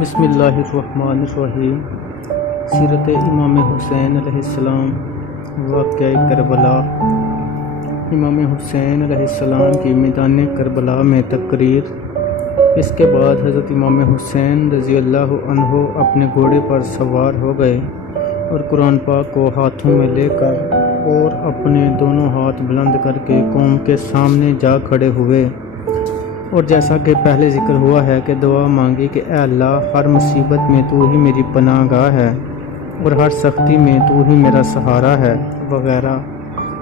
بسم اللہ الرحمن الرحیم۔ سیرت امام حسین علیہ السلام، واقعہ کربلا۔ امام حسین علیہ السلام کی میدان کربلا میں تقریر۔ اس کے بعد حضرت امام حسین رضی اللہ عنہ اپنے گھوڑے پر سوار ہو گئے اور قرآن پاک کو ہاتھوں میں لے کر اور اپنے دونوں ہاتھ بلند کر کے قوم کے سامنے جا کھڑے ہوئے، اور جیسا کہ پہلے ذکر ہوا ہے کہ دعا مانگی کہ اے اللہ، ہر مصیبت میں تو ہی میری پناہ گاہ ہے اور ہر سختی میں تو ہی میرا سہارا ہے وغیرہ۔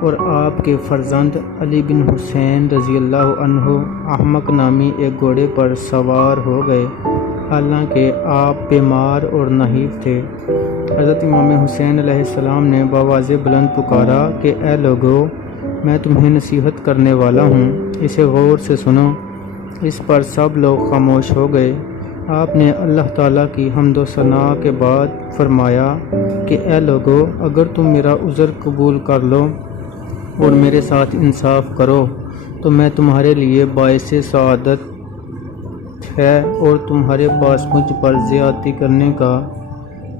اور آپ کے فرزند علی بن حسین رضی اللہ عنہ احمق نامی ایک گھوڑے پر سوار ہو گئے، حالانکہ آپ بیمار اور نحیف تھے۔ حضرت امام حسین علیہ السلام نے بآواز بلند پکارا کہ اے لوگو، میں تمہیں نصیحت کرنے والا ہوں، اسے غور سے سنو۔ اس پر سب لوگ خاموش ہو گئے۔ آپ نے اللہ تعالیٰ کی حمد و ثناء کے بعد فرمایا کہ اے لوگو، اگر تم میرا عذر قبول کر لو اور میرے ساتھ انصاف کرو تو میں تمہارے لیے باعث سعادت ہے، اور تمہارے پاس مجھ پر زیادتی کرنے کا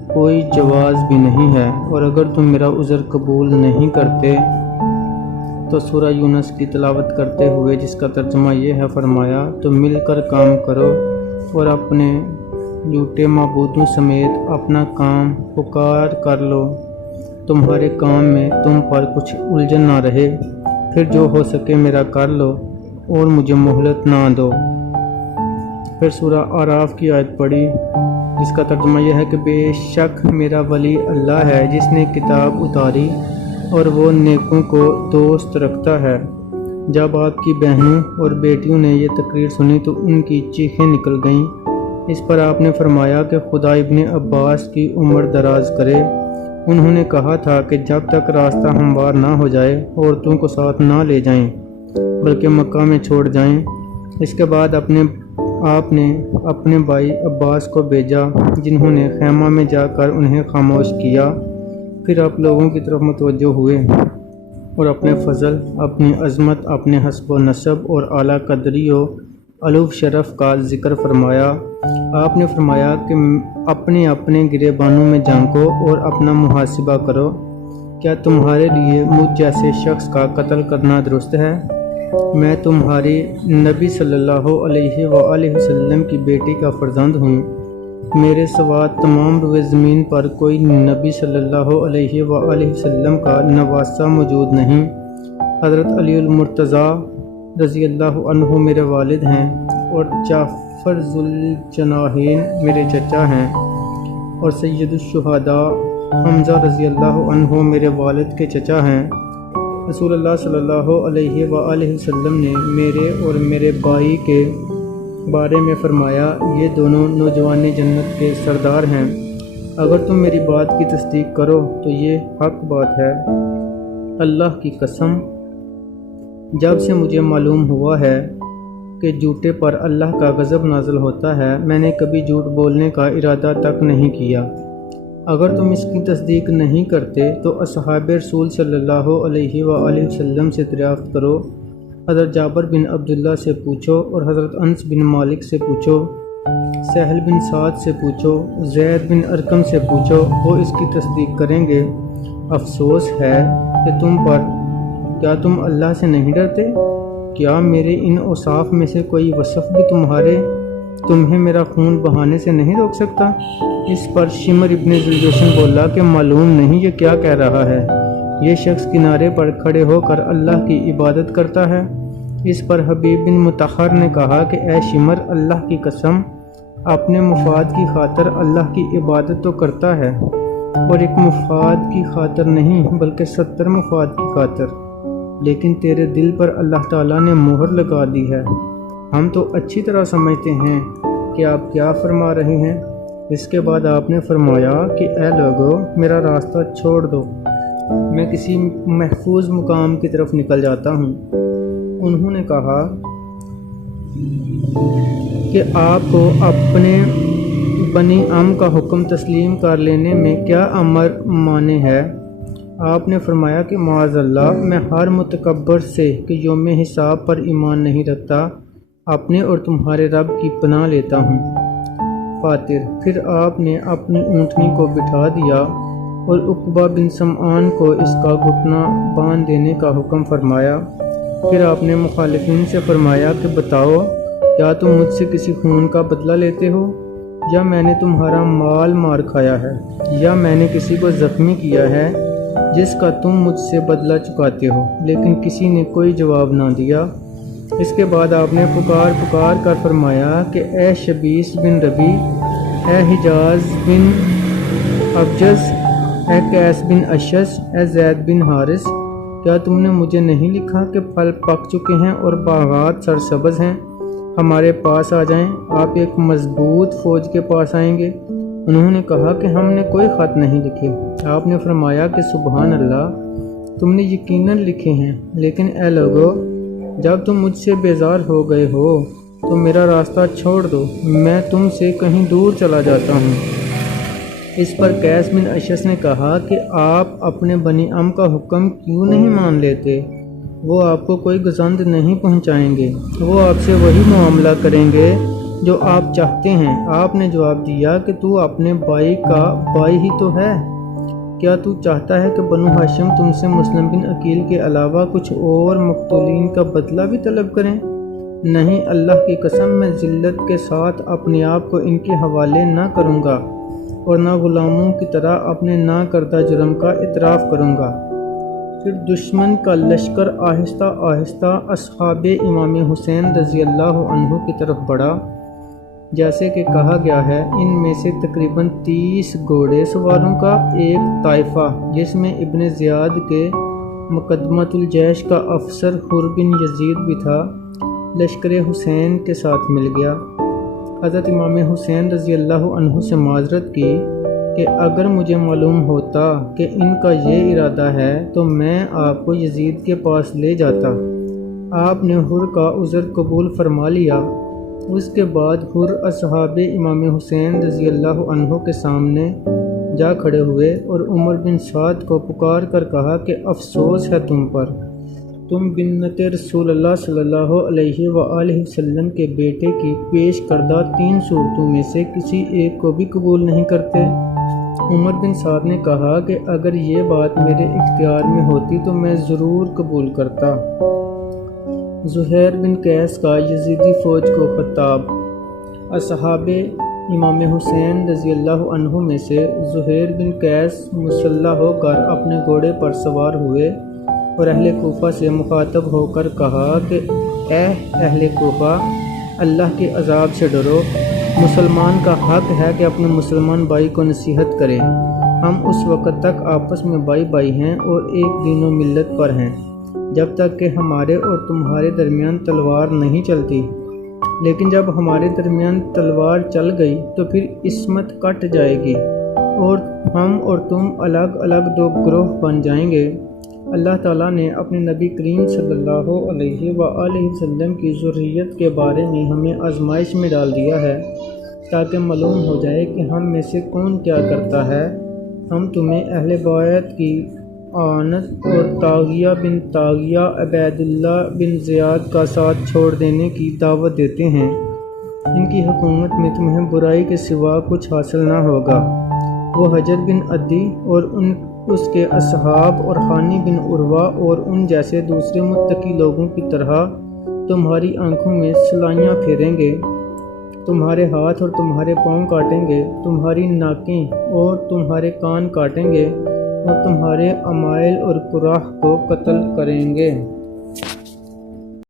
کوئی جواز بھی نہیں ہے۔ اور اگر تم میرا عذر قبول نہیں کرتے تو سورہ یونس کی تلاوت کرتے ہوئے، جس کا ترجمہ یہ ہے، فرمایا تو مل کر کام کرو اور اپنے جھوٹے معبودوں سمیت اپنا کام پکار کر لو، تمہارے کام میں تم پر کچھ الجھن نہ رہے، پھر جو ہو سکے میرا کر لو اور مجھے مہلت نہ دو۔ پھر سورہ اعراف کی آیت پڑھی، جس کا ترجمہ یہ ہے کہ بے شک میرا ولی اللہ ہے جس نے کتاب اتاری اور وہ نیکوں کو دوست رکھتا ہے۔ جب آپ کی بہنوں اور بیٹیوں نے یہ تقریر سنی تو ان کی چیخیں نکل گئیں۔ اس پر آپ نے فرمایا کہ خدا ابن عباس کی عمر دراز کرے۔ انہوں نے کہا تھا کہ جب تک راستہ ہموار نہ ہو جائے عورتوں کو ساتھ نہ لے جائیں بلکہ مکہ میں چھوڑ جائیں۔ اس کے بعد آپ نے اپنے بھائی عباس کو بھیجا، جنہوں نے خیمہ میں جا کر انہیں خاموش کیا۔ پھر آپ لوگوں کی طرف متوجہ ہوئے اور اپنے فضل، اپنی عظمت، اپنے حسب و نسب اور اعلیٰ قدری و علو شرف کا ذکر فرمایا۔ آپ نے فرمایا کہ اپنے اپنے گریبانوں میں جھانکو اور اپنا محاسبہ کرو، کیا تمہارے لیے مجھ جیسے شخص کا قتل کرنا درست ہے؟ میں تمہاری نبی صلی اللہ علیہ وآلہ وسلم کی بیٹی کا فرزند ہوں۔ میرے سوا تمام روئے زمین پر کوئی نبی صلی اللہ علیہ وآلہ وسلم کا نواسہ موجود نہیں۔ حضرت علی المرتضیٰ رضی اللہ عنہ میرے والد ہیں، اور جعفر ذوالجناحین میرے چچا ہیں، اور سید الشہداء حمزہ رضی اللہ عنہ میرے والد کے چچا ہیں۔ رسول اللہ صلی اللہ علیہ وآلہ وسلم نے میرے اور میرے بھائی کے بارے میں فرمایا، یہ دونوں نوجوان جنت کے سردار ہیں۔ اگر تم میری بات کی تصدیق کرو تو یہ حق بات ہے۔ اللہ کی قسم، جب سے مجھے معلوم ہوا ہے کہ جھوٹے پر اللہ کا غضب نازل ہوتا ہے، میں نے کبھی جھوٹ بولنے کا ارادہ تک نہیں کیا۔ اگر تم اس کی تصدیق نہیں کرتے تو اصحاب رسول صلی اللہ علیہ وآلہ وسلم سے دریافت کرو۔ حضرت جابر بن عبداللہ سے پوچھو، اور حضرت انس بن مالک سے پوچھو، سہل بن سعد سے پوچھو، زید بن ارقم سے پوچھو، وہ اس کی تصدیق کریں گے۔ افسوس ہے کہ تم پر، کیا تم اللہ سے نہیں ڈرتے؟ کیا میرے ان اوصاف میں سے کوئی وصف بھی تمہیں میرا خون بہانے سے نہیں روک سکتا؟ اس پر شمر ابن ذوالجوشن بولا کہ معلوم نہیں یہ کیا کہہ رہا ہے، یہ شخص کنارے پر کھڑے ہو کر اللہ کی عبادت کرتا ہے۔ اس پر حبیب بن مطہر نے کہا کہ اے شمر، اللہ کی قسم، اپنے مفاد کی خاطر اللہ کی عبادت تو کرتا ہے، اور ایک مفاد کی خاطر نہیں بلکہ 70 مفاد کی خاطر، لیکن تیرے دل پر اللہ تعالیٰ نے مہر لگا دی ہے۔ ہم تو اچھی طرح سمجھتے ہیں کہ آپ کیا فرما رہے ہیں۔ اس کے بعد آپ نے فرمایا کہ اے لوگو، میرا راستہ چھوڑ دو، میں کسی محفوظ مقام کی طرف نکل جاتا ہوں۔ انہوں نے کہا کہ آپ کو اپنے بنی کا حکم تسلیم کر لینے میں کیا امر مانے ہے؟ آپ نے فرمایا کہ معاذ اللہ، میں ہر متکبر سے کہ یوم حساب پر ایمان نہیں رکھتا اپنے اور تمہارے رب کی پناہ لیتا ہوں۔ خاطر پھر آپ نے اپنی اونٹنی کو بٹھا دیا اور عقبہ بن سمعان کو اس کا گھٹنا باندھ دینے کا حکم فرمایا۔ پھر آپ نے مخالفین سے فرمایا کہ بتاؤ، کیا تم مجھ سے کسی خون کا بدلہ لیتے ہو، یا میں نے تمہارا مال مار کھایا ہے، یا میں نے کسی کو زخمی کیا ہے جس کا تم مجھ سے بدلہ چکاتے ہو؟ لیکن کسی نے کوئی جواب نہ دیا۔ اس کے بعد آپ نے پکار کر فرمایا کہ اے شبیس بن ربی، اے حجاز بن ابجز، اے قیس بن اشس، اے زید بن حارث، کیا تم نے مجھے نہیں لکھا کہ پھل پک چکے ہیں اور باغات سرسبز ہیں؟ ہمارے پاس آ جائیں، آپ ایک مضبوط فوج کے پاس آئیں گے۔ انہوں نے کہا کہ ہم نے کوئی خط نہیں لکھے۔ آپ نے فرمایا کہ سبحان اللہ، تم نے یقیناً لکھے ہیں، لیکن اے لوگو، جب تم مجھ سے بیزار ہو گئے ہو تو میرا راستہ چھوڑ دو، میں تم سے کہیں دور چلا جاتا ہوں۔ اس پر قیس بن اشس نے کہا کہ آپ اپنے بنی کا حکم کیوں نہیں مان لیتے؟ وہ آپ کو کوئی گزند نہیں پہنچائیں گے، وہ آپ سے وہی معاملہ کریں گے جو آپ چاہتے ہیں۔ آپ نے جواب دیا کہ تو اپنے بھائی کا بھائی ہی تو ہے، کیا تو چاہتا ہے کہ بنو ہاشم تم سے مسلم بن عقیل کے علاوہ کچھ اور مقتولین کا بدلہ بھی طلب کریں؟ نہیں، اللہ کی قسم، میں ذلت کے ساتھ اپنے آپ کو ان کے حوالے نہ کروں گا اور نہ غلاموں کی طرح اپنے نہ کردہ جرم کا اعتراف کروں گا۔ پھر دشمن کا لشکر آہستہ آہستہ اصحاب امام حسین رضی اللہ عنہ کی طرف بڑھا، جیسے کہ کہا گیا ہے۔ ان میں سے تقریباً 30 گھوڑے سواروں کا ایک طائفہ، جس میں ابن زیاد کے مقدمۃ الجیش کا افسر حر بن یزید بھی تھا، لشکر حسین کے ساتھ مل گیا۔ حضرت امام حسین رضی اللہ عنہ سے معذرت کی کہ اگر مجھے معلوم ہوتا کہ ان کا یہ ارادہ ہے تو میں آپ کو یزید کے پاس لے جاتا۔ آپ نے حر کا عذر قبول فرما لیا۔ اس کے بعد حر اصحاب امام حسین رضی اللہ عنہ کے سامنے جا کھڑے ہوئے اور عمر بن سعد کو پکار کر کہا کہ افسوس ہے تم پر، تم بنت رسول اللہ صلی اللہ علیہ وآلہ وسلم کے بیٹے کی پیش کردہ 3 صورتوں میں سے کسی ایک کو بھی قبول نہیں کرتے۔ عمر بن سعد نے کہا کہ اگر یہ بات میرے اختیار میں ہوتی تو میں ضرور قبول کرتا۔ زہیر بن قیس کا یزیدی فوج کو خطاب۔ اصحاب امام حسین رضی اللہ عنہ میں سے زہیر بن قیس مسلح ہو کر اپنے گھوڑے پر سوار ہوئے اور اہل کوفہ سے مخاطب ہو کر کہا کہ اے اہل کوفہ، اللہ کے عذاب سے ڈرو۔ مسلمان کا حق ہے کہ اپنے مسلمان بھائی کو نصیحت کرے۔ ہم اس وقت تک آپس میں بھائی بھائی ہیں اور ایک دین و ملت پر ہیں جب تک کہ ہمارے اور تمہارے درمیان تلوار نہیں چلتی، لیکن جب ہمارے درمیان تلوار چل گئی تو پھر عصمت کٹ جائے گی اور ہم اور تم الگ الگ 2 گروہ بن جائیں گے۔ اللہ تعالیٰ نے اپنے نبی کریم صلی اللہ علیہ وآلہ وسلم کی ذریت کے بارے میں ہمیں آزمائش میں ڈال دیا ہے تاکہ معلوم ہو جائے کہ ہم میں سے کون کیا کرتا ہے۔ ہم تمہیں اہل بیت کی آنت اور طاغیہ بن طاغیہ عبید اللہ بن زیاد کا ساتھ چھوڑ دینے کی دعوت دیتے ہیں۔ ان کی حکومت میں تمہیں برائی کے سوا کچھ حاصل نہ ہوگا۔ وہ حجر بن عدی اور اس کے اصحاب اور خانی بن عروہ اور ان جیسے دوسرے متقی لوگوں کی طرح تمہاری آنکھوں میں سلائیاں پھیریں گے، تمہارے ہاتھ اور تمہارے پاؤں کاٹیں گے، تمہاری ناکیں اور تمہارے کان کاٹیں گے اور تمہارے عمائل اور قراہ کو قتل کریں گے۔